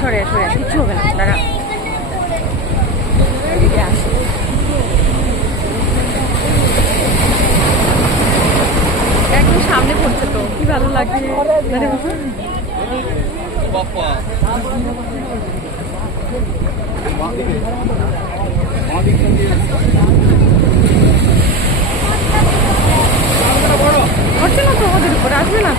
ছড়ে ছড়ে কিচ্ছু হবে না দাঁড়া একদম সামনে পড়ছে তো কি ভালো লাগছে হচ্ছে না তো আমাদের উপরে আসবে না